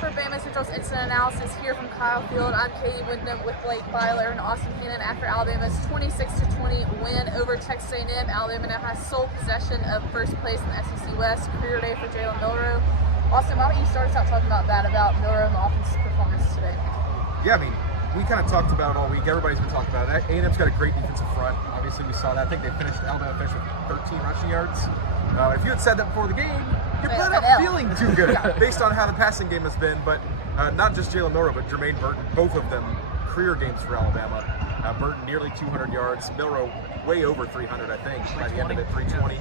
for BamaCentral's Instant Analysis here from Kyle Field. I'm Katie Windham with Blake Byler and Austin Hannon after Alabama's 26-20 win over Texas A&M. Alabama now has sole possession of first place in the SEC West. Career day for Jalen Milroe. Austin, why don't you start us out talking about Milroe and the offensive performance today? Yeah, I mean, we kind of talked about it all week. Everybody's been talking about it. A&M's got a great defensive front. Obviously, we saw that. I think Alabama finished with 13 rushing yards. If you had said that before the game, you're probably not feeling too good based on how the passing game has been. But not just Jalen Milroe, but Jermaine Burton, both of them career games for Alabama. Burton nearly 200 yards, Milroe way over 300, I think, by the end of it, 320.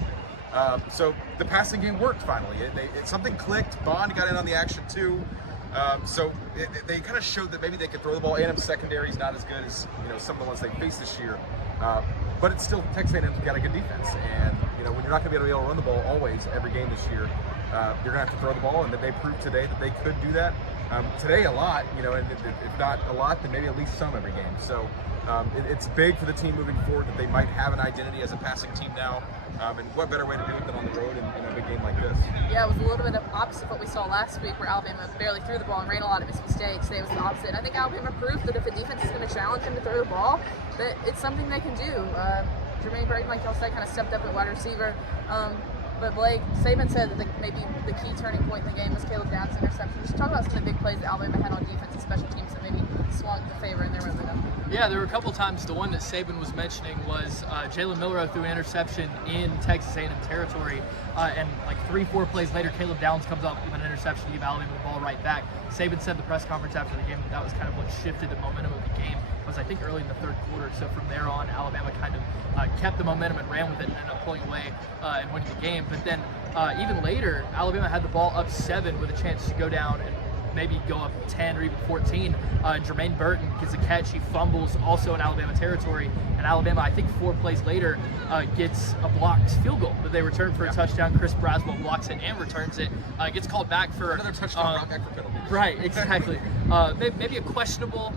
So the passing game worked finally. Something clicked. Bond got in on the action too. So they kind of showed that maybe they could throw the ball. A&M's secondary is not as good as some of the ones they faced this year. But it's still, Texas A&M's got a good defense, and when you're not going to be able to run the ball always every game this year, you're going to have to throw the ball, and that they proved today that they could do that. Today a lot, and if not a lot, then maybe at least some every game. So it's big for the team moving forward that they might have an identity as a passing team now, and what better way to do it than on the road in a big game like this? Yeah, it was a little bit of opposite of what we saw last week, where Alabama barely threw the ball and ran a lot of his mistakes. Today was the opposite. I think Alabama proved that if a defense is going to challenge him to throw the ball, that it's something they can do. Jermaine Burton, like y'all said, kind of stepped up at wide receiver. But Blake, Saban said that maybe the key turning point in the game was Caleb Downs' interception. Just talk about some of the big plays that Alabama had on defense and special teams that maybe swung the favor in their momentum. Yeah, there were a couple times. The one that Saban was mentioning was Jalen Milroe threw an interception in Texas A&M territory, and like 3-4 plays later, Caleb Downs comes up with an interception to give Alabama the ball right back. Saban said in the press conference after the game that was kind of what shifted the momentum of the game. Was I think early in the third quarter. So from there on, Alabama kind of kept the momentum and ran with it and ended up pulling away and winning the game. But then even later, Alabama had the ball up 7 with a chance to go down and maybe go up 10 or even 14. Jermaine Burton gets a catch. He fumbles also in Alabama territory. And Alabama, I think 4 plays later, gets a blocked field goal that they return for a touchdown. Chris Braswell blocks it and returns it. Gets called back for another touchdown, brought back for penalty. Right, exactly. Maybe a questionable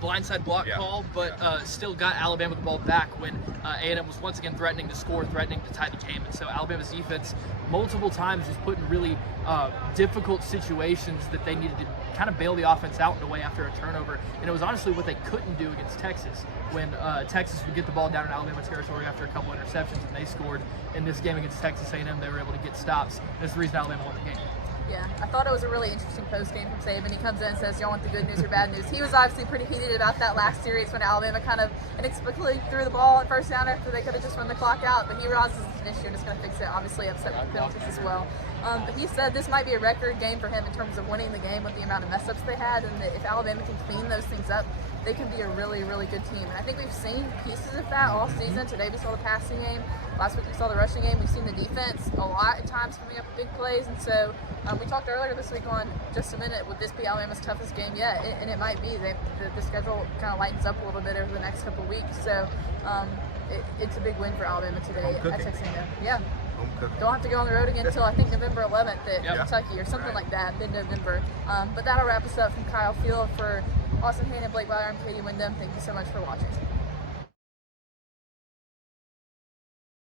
blindside block call, but still got Alabama the ball back when A&M was once again threatening to score, threatening to tie the game. And so Alabama's defense multiple times was put in really difficult situations that they needed to kind of bail the offense out in a way after a turnover. And it was honestly what they couldn't do against Texas when Texas would get the ball down in Alabama territory after a couple interceptions, and they scored. In this game against Texas A&M, they were able to get stops. And that's the reason Alabama won the game. Yeah, I thought it was a really interesting post-game from Saban. He comes in and says, y'all want the good news or bad news? He was obviously pretty heated about that last series when Alabama kind of inexplicably threw the ball on first down after they could have just run the clock out, but he realizes it's an issue and is going to fix it, obviously upset with penalties as well. But he said this might be a record game for him in terms of winning the game with the amount of mess-ups they had, and that if Alabama can clean those things up, they can be a really, really good team. And I think we've seen pieces of that all season. Today we saw the passing game. Last week we saw the rushing game. We've seen the defense a lot at times coming up with big plays. And so we talked earlier this week on Just a Minute, would this be Alabama's toughest game yet? And it might be. The schedule kind of lightens up a little bit over the next couple of weeks. So it's a big win for Alabama today at Texas A&M. Yeah. Don't have to go on the road again until I think November 11th at Kentucky or something like that, mid-November. But that'll wrap us up from Kyle Field. For Austin Hannon and Blake Byler, I'm Katie Windham. Thank you so much for watching.